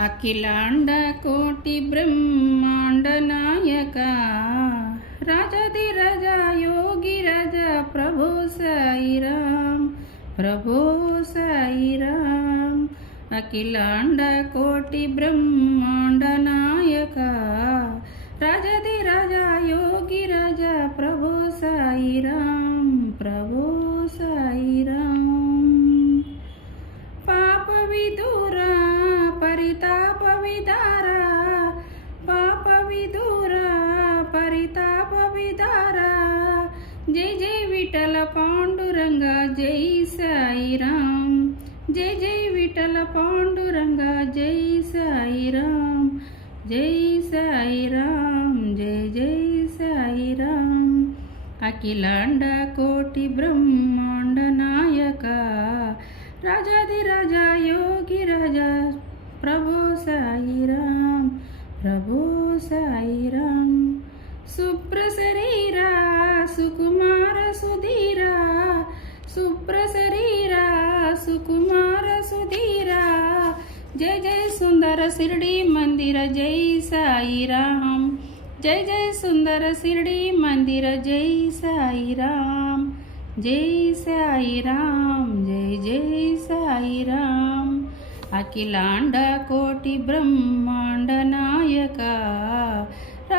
అఖిలాండ కోటి బ్రహ్మాండ నాయక రాజది రాజా యోగి రాజా ప్రభు సాయిరామ్ ప్రభు సాయిరామ్ అఖిలాండ కోటి బ్రహ్మాండ నాయక రాజది రాజా యోగి రాజా పరితాప విదారా? జై జై విఠల పాండురంగ జై సాయిరామ్. జై జై విఠల పాండురంగ జై సాయిరామ్. జై సాయిరామ్ జై జై సాయిరామ్. అఖిలాండ కోటి బ్రహ్మాండ నాయక. రాజాది రాజా యోగి రాజా ప్రభు సాయిరామ్ ప్రభు సాయిరామ్. సుప్రశరీరా సుకుమార సుధీరా. సుప్రశరీరా సుకుమార సుధీరా. జయ జయ సుందర శిరడి మందిర జై సాయిరామ్. జయ జయ సుందర శిరడి మందిర జై సాయిరామ్. జై సాయిరామ్ జయ జై సాయిరామ్. అఖిలాండ కోటి బ్రహ్మాండ నాయక.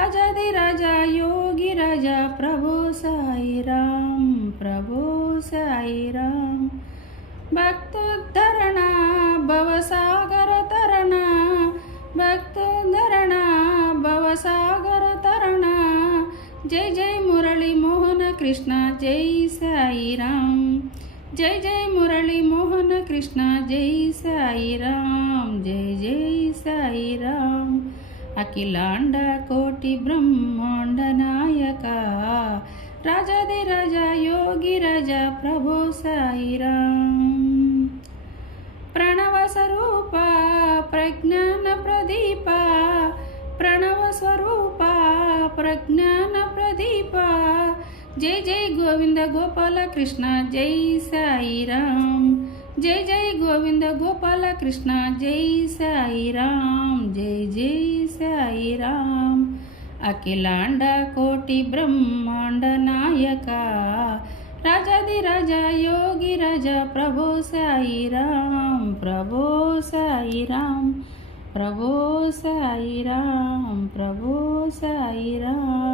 రాజాది రాజా యోగి రాజా ప్రభు సాయిరామ్ ప్రభు సాయిరామ్ భక్తోద్ధరణ భవసాగర తరణ భక్తోద్ధరణ భవసాగర తరణ. జై జై మురళి మోహన కృష్ణ జై సాయిరామ్ జై జై మురళి మోహన కృష్ణ జై సాయిరామ్ జై జై సాయిరామ్ అఖిలాండ కోటి బ్రహ్మాండ నాయక. రాజాది రాజా యోగి రాజా ప్రభో సాయిరామ్ ప్రణవ స్వరూప ప్రజ్ఞాన ప్రదీప. ప్రణవ స్వరూప ప్రజ్ఞాన ప్రదీప. జై జై గోవింద గోపాల కృష్ణ జై సాయిరామ్ జై జై గోవింద గోపాల కృష్ణ జై సాయిరామ్ జై జై సాయిరామ్ అఖిలాండ కోటి బ్రహ్మాండ నాయక రాజాది రాజా యోగి రాజా ప్రభు సాయిరామ్ ప్రభో సాయిరామ్ ప్రభు సాయిరామ్ ప్రభు సాయిరామ్.